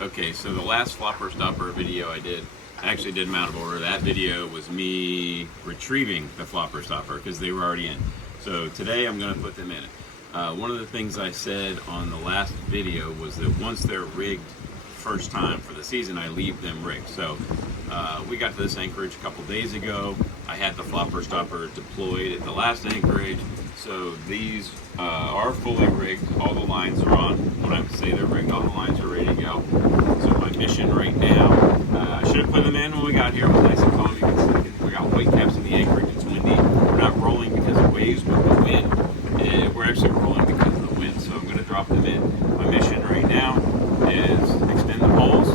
Okay, so the last flopper stopper video I did, I actually did them out of order. That video was me retrieving the flopper stopper because they were already in. So today I'm going to put them in. One of the things I said on the last video was that once they're rigged first time for the season, I leave them rigged. So we got to this anchorage a couple days ago. I had the flopper stopper deployed at the last anchorage. So these are fully rigged. All the lines are on. When I say they're rigged, all the lines are ready to go. So my mission right now, I should have put them in when we got here. It was nice and calm. You can see we got white caps in the anchorage. It's windy. We're not rolling because of waves with the wind. We're actually rolling because of the wind. So I'm going to drop them in. My mission right now is extend the poles,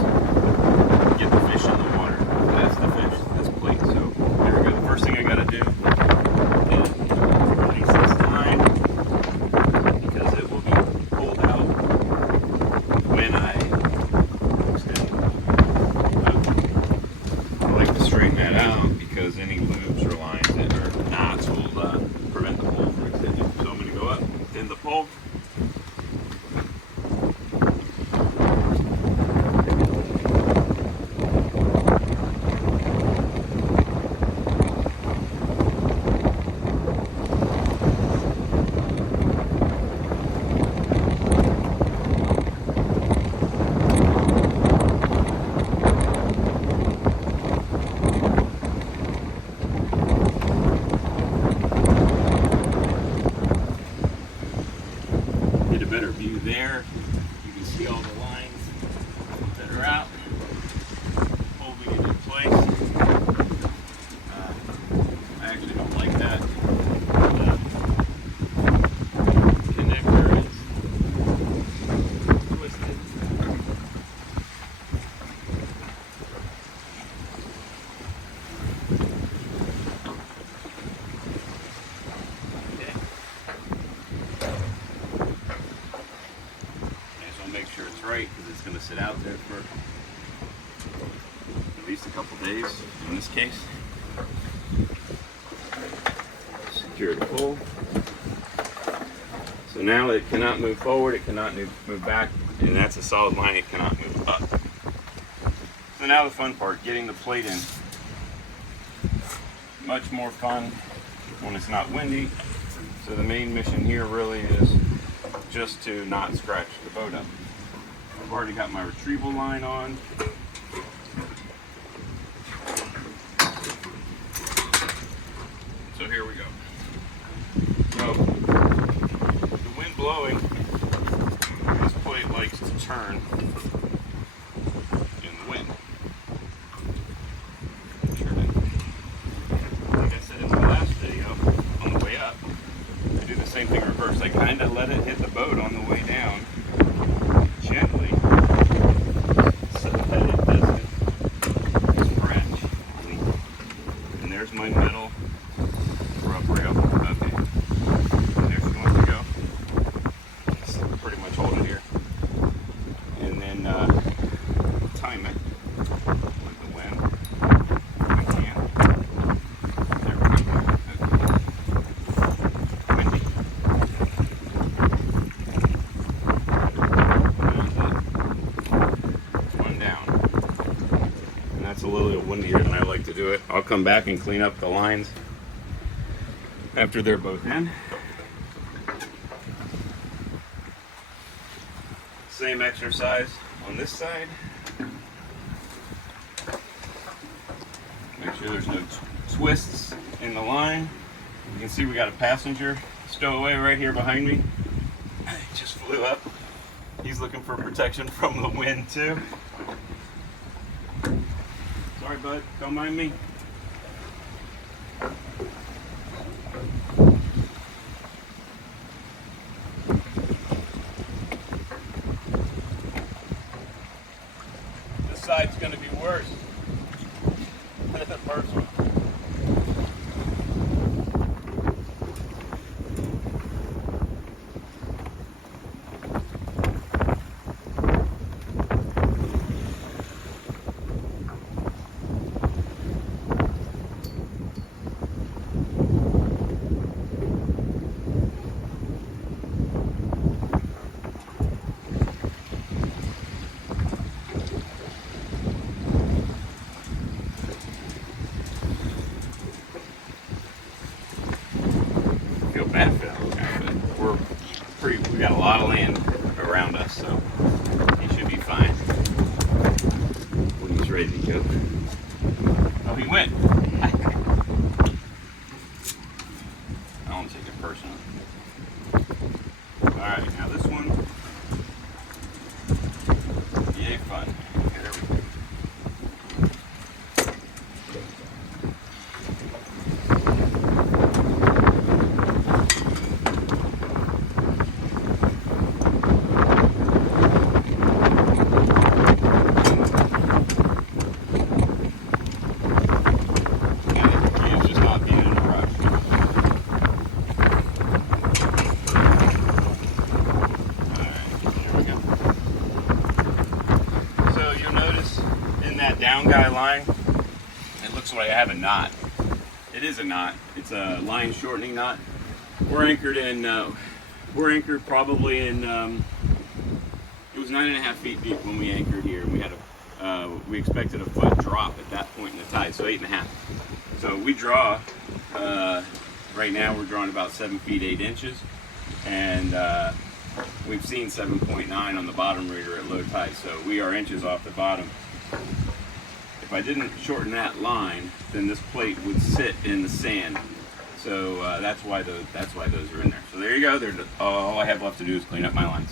get the fish in the water. That's the fish, this plate. So there we go. The first thing I got to do is release this line because it will be pulled out when I extend the I like to straighten that out because any loops or lines that are knots will prevent the pole from extending. So I'm going to go up, extend the pole. Better view there. You can see all the lines that are out, holding it in place. I actually don't like that. The connector is twisted. Make sure it's right because it's going to sit out there for at least a couple days in this case. Secure the pole. So now it cannot move forward, it cannot move back, and that's a solid line, it cannot move up. So now the fun part, getting the plate in. Much more fun when it's not windy. So the main mission here really is just to not scratch the boat up. I've already got my retrieval line on. So here we go. So the wind blowing, this plate likes to turn in the wind. Like I said in my last video, on the way up, I do the same thing reverse. I kind of let it hit the boat on the way down, gently, so that it doesn't scratch. And there's my metal rub rail. Okay. And there she wants to go. Just pretty much hold it here. And then time it with the wind. If I can. There we go. Okay. Windy. One down. And that's a little windier than I like to do it. I'll come back and clean up the lines after they're both in. Same exercise on this side. Make sure there's no twists in the line. You can see we got a passenger stowaway right here behind me. He just flew up. He's looking for protection from the wind too. Sorry bud, don't mind me. This side's going to be worse than the first one. Go. Oh, he went. I don't take it personally. Alright, now this one. Yay, fun. There we go. Down guy line, it looks like I have a knot. It is a knot. It's a line shortening knot. We're anchored probably in it was 9.5 feet deep when we anchored here. We had we expected a foot drop at that point in the tide, so 8.5. So we draw right now we're drawing about 7 feet 8 inches, and we've seen 7.9 on the bottom rigger at low tide, so we are inches off the bottom. If I didn't shorten that line, then this plate would sit in the sand. So that's why those are in there. So there you go. All I have left to do is clean up my lines.